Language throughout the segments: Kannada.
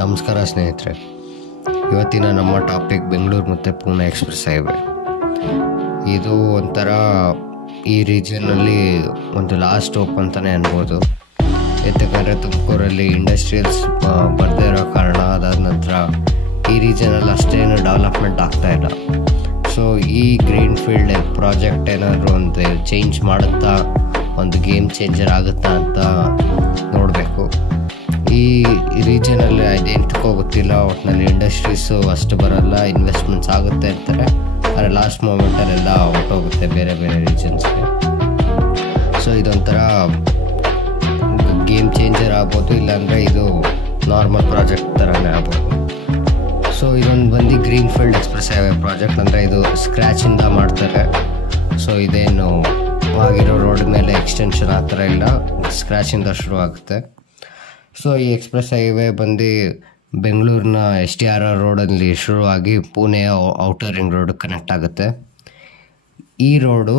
ನಮಸ್ಕಾರ ಸ್ನೇಹಿತರೆ, ಇವತ್ತಿನ ನಮ್ಮ ಟಾಪಿಕ್ ಬೆಂಗಳೂರು ಮತ್ತು ಪುಣೆ ಎಕ್ಸ್ಪ್ರೆಸ್ ಹೈವೇ. ಇದು ಒಂಥರ ಈ ರೀಜನಲ್ಲಿ ಒಂದು ಲಾಸ್ಟ್ ಹೋಪ್ ಅಂತಲೇ ಅನ್ಬೋದು. ಯಾಕಂದರೆ ತುಮಕೂರಲ್ಲಿ ಇಂಡಸ್ಟ್ರಿಯಲ್ಸ್ ಬರ್ದೇ ಇರೋ ಕಾರಣ ಅದಾದ ನಂತರ ಈ ರೀಜನಲ್ಲಿ ಅಷ್ಟೇನು ಡೆವಲಪ್ಮೆಂಟ್ ಆಗ್ತಾಯಿಲ್ಲ. ಸೊ ಈ ಗ್ರೀನ್ ಫೀಲ್ಡ್ ಪ್ರಾಜೆಕ್ಟ್ ಏನಾದರೂ ಒಂದು ಚೇಂಜ್ ಮಾಡುತ್ತಾ, ಒಂದು ಗೇಮ್ ಚೇಂಜರ್ ಆಗುತ್ತಾ ಅಂತ ನೋಡಬೇಕು. ಈ ರೀಜನಲ್ಲಿ ಎಂತಕ್ಕೋ ಗೊತ್ತಿಲ್ಲ, ಒಟ್ಟಿನಲ್ಲಿ ಇಂಡಸ್ಟ್ರೀಸು ಅಷ್ಟು ಬರೋಲ್ಲ, ಇನ್ವೆಸ್ಟ್ಮೆಂಟ್ಸ್ ಆಗುತ್ತೆ ಇರ್ತಾರೆ, ಆದರೆ ಲಾಸ್ಟ್ ಮೂಮೆಂಟಲ್ಲೆಲ್ಲ ಹೊರಟೋಗುತ್ತೆ ಬೇರೆ ಬೇರೆ ರೀಜನ್ಸ್ಗೆ. ಸೊ ಇದೊಂಥರ ಗೇಮ್ ಚೇಂಜರ್ ಆಗ್ಬೋದು, ಇಲ್ಲಾಂದರೆ ಇದು ನಾರ್ಮಲ್ ಪ್ರಾಜೆಕ್ಟ್ ಥರನೇ ಆಗ್ಬೋದು. ಸೊ ಇದೊಂದು ಬಂದು green field express highway project ಅಂದರೆ ಇದು ಸ್ಕ್ರ್ಯಾಚಿಂದ ಮಾಡ್ತಾರೆ. ಸೊ ಇದೇನು ಆಗಿರೋ ರೋಡ್ ಮೇಲೆ ಎಕ್ಸ್ಟೆನ್ಷನ್ ಆ ಥರ ಇಲ್ಲ, ಸ್ಕ್ರ್ಯಾಚಿಂದ ಶುರು ಆಗುತ್ತೆ. ಸೊ ಈ ಎಕ್ಸ್ಪ್ರೆಸ್ ಹೈವೇ ಬಂದು ಬೆಂಗಳೂರಿನ STRR ರೋಡಲ್ಲಿ ಶುರುವಾಗಿ ಪುಣೆಯ ಔಟರ್ ರಿಂಗ್ ರೋಡ್ ಕನೆಕ್ಟ್ ಆಗುತ್ತೆ. ಈ ರೋಡು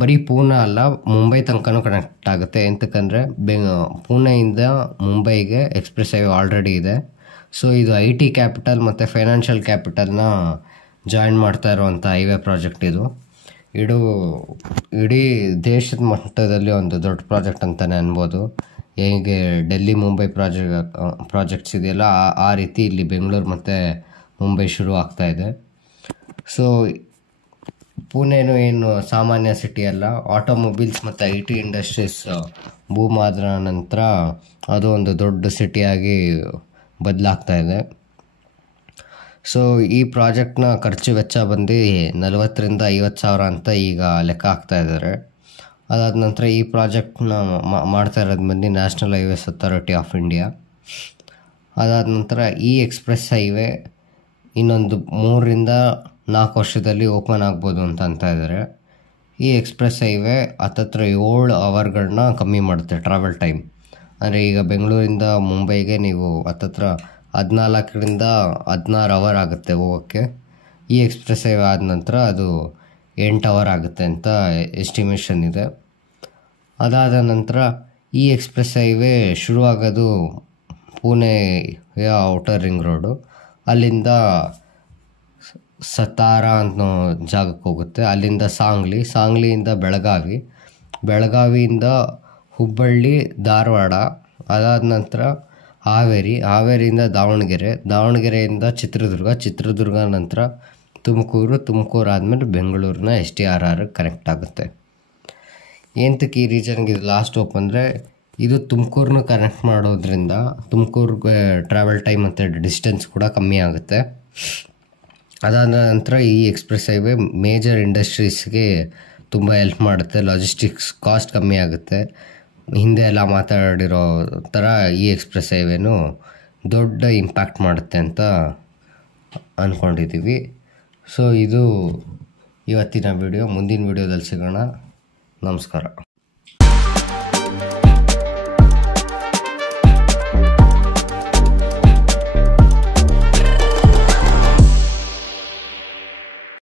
ಬರೀ ಪೂನಾ ಅಲ್ಲ, ಮುಂಬೈ ತನಕನೂ ಕನೆಕ್ಟ್ ಆಗುತ್ತೆ. ಎಂತಕ್ಕಂದರೆ ಪುಣೆಯಿಂದ ಮುಂಬೈಗೆ ಎಕ್ಸ್ಪ್ರೆಸ್ ಹೈವೇ ಆಲ್ರೆಡಿ ಇದೆ. ಸೊ ಇದು IT ಕ್ಯಾಪಿಟಲ್ ಮತ್ತು ಫೈನಾನ್ಷಿಯಲ್ ಕ್ಯಾಪಿಟಲ್ನ ಜಾಯಿನ್ ಮಾಡ್ತಾ ಇರುವಂಥ ಹೈವೇ ಪ್ರಾಜೆಕ್ಟ್ ಇದು. ಇಡೀ ದೇಶದ ಮಟ್ಟದಲ್ಲಿ ಒಂದು ದೊಡ್ಡ ಪ್ರಾಜೆಕ್ಟ್ ಅಂತಲೇ ಅನ್ಬೋದು. ಹೇಗೆ ಡೆಲ್ಲಿ ಮುಂಬೈ ಪ್ರಾಜೆಕ್ಟ್ಸ್ ಇದೆಯಲ್ಲ, ಆ ರೀತಿ ಇಲ್ಲಿ ಬೆಂಗಳೂರು ಮತ್ತು ಮುಂಬೈ ಶುರು ಆಗ್ತಾಯಿದೆ. ಸೊ ಪುಣೆನೂ ಏನು ಸಾಮಾನ್ಯ ಸಿಟಿ ಅಲ್ಲ, ಆಟೋಮೊಬೈಲ್ಸ್ ಮತ್ತು IT ಇಂಡಸ್ಟ್ರೀಸ್ ಬೂಮ್ ಆದ ನಂತರ ಅದು ಒಂದು ದೊಡ್ಡ ಸಿಟಿಯಾಗಿ ಬದಲಾಗ್ತಾ ಇದೆ. ಸೊ ಈ ಪ್ರಾಜೆಕ್ಟ್ನ ಖರ್ಚು ವೆಚ್ಚ ಬಂದು 40,000 to 50,000 ಅಂತ ಈಗ ಲೆಕ್ಕ ಹಾಕ್ತಾ ಇದ್ದಾರೆ. ಅದಾದ ನಂತರ ಈ ಪ್ರಾಜೆಕ್ಟ್ನ ಮಾಡ್ತಾ ಇರೋದು ಬಂದು national highways authority of India. ಅದಾದ ನಂತರ ಈ ಎಕ್ಸ್ಪ್ರೆಸ್ ಹೈವೇ ಇನ್ನೊಂದು 3 to 4 ವರ್ಷದಲ್ಲಿ ಓಪನ್ ಆಗ್ಬೋದು ಅಂತ ಇದ್ದಾರೆ. ಈ ಎಕ್ಸ್ಪ್ರೆಸ್ ಹೈವೇ ಹತ್ತತ್ರ 7 ಅವರ್ಗಳನ್ನ ಕಮ್ಮಿ ಮಾಡುತ್ತೆ ಟ್ರಾವೆಲ್ ಟೈಮ್. ಅಂದರೆ ಈಗ ಬೆಂಗಳೂರಿಂದ ಮುಂಬೈಗೆ ನೀವು ಹತ್ತತ್ರ 14 to 16 ಅವರ್ ಆಗುತ್ತೆ ಹೋಗೋಕ್ಕೆ. ಈ ಎಕ್ಸ್ಪ್ರೆಸ್ ಹೈವೇ ಆದ ನಂತರ ಅದು 8 ಅವರ್ ಆಗುತ್ತೆ ಅಂತ ಎಸ್ಟಿಮೇಷನ್ ಇದೆ. ಅದಾದ ನಂತರ ಈ ಎಕ್ಸ್ಪ್ರೆಸ್ ಹೈವೇ ಶುರುವಾಗೋದು ಪುಣೆಯ ಔಟರ್ ರಿಂಗ್ ರೋಡು, ಅಲ್ಲಿಂದ ಸತಾರಾ ಅನ್ನೋ ಜಾಗಕ್ಕೆ ಹೋಗುತ್ತೆ, ಅಲ್ಲಿಂದ ಸಾಂಗ್ಲಿಯಿಂದ ಬೆಳಗಾವಿಯಿಂದ ಹುಬ್ಬಳ್ಳಿ, ಧಾರವಾಡ, ಅದಾದ ನಂತರ ಹಾವೇರಿಯಿಂದ ದಾವಣಗೆರೆಯಿಂದ ಚಿತ್ರದುರ್ಗ ನಂತರ ತುಮಕೂರು ಆದಮೇಲೆ ಬೆಂಗಳೂರಿನ STRR ಕನೆಕ್ಟ್ ಆಗುತ್ತೆ. ಎಂತಕ್ಕೆ ಈ ರೀಜನ್ಗೆ ಇದು ಲಾಸ್ಟ್ ಹೋಪ್ ಅಂದರೆ, ಇದು ತುಮಕೂರನ್ನು ಕನೆಕ್ಟ್ ಮಾಡೋದ್ರಿಂದ ತುಮಕೂರಿಗೆ ಟ್ರಾವೆಲ್ ಟೈಮ್ ಮತ್ತು ಡಿಸ್ಟೆನ್ಸ್ ಕೂಡ ಕಮ್ಮಿ ಆಗುತ್ತೆ. ಅದಾದ ನಂತರ ಈ ಎಕ್ಸ್ಪ್ರೆಸ್ ಹೈವೇ ಮೇಜರ್ ಇಂಡಸ್ಟ್ರೀಸ್ಗೆ ತುಂಬ ಹೆಲ್ಪ್ ಮಾಡುತ್ತೆ, ಲಾಜಿಸ್ಟಿಕ್ಸ್ ಕಾಸ್ಟ್ ಕಮ್ಮಿ ಆಗುತ್ತೆ. ಹಿಂದೆ ಎಲ್ಲ ಮಾತಾಡಿರೋ ಥರ ಈ ಎಕ್ಸ್ಪ್ರೆಸ್ ಹೈವೇನು ದೊಡ್ಡ ಇಂಪ್ಯಾಕ್ಟ್ ಮಾಡುತ್ತೆ ಅಂತ ಅಂದ್ಕೊಂಡಿದ್ದೀವಿ. ಸೊ ಇದು ಇವತ್ತಿನ ವಿಡಿಯೋ. ಮುಂದಿನ ವಿಡಿಯೋದಲ್ಲಿ ಸಿಗೋಣ. ನಮಸ್ಕಾರ.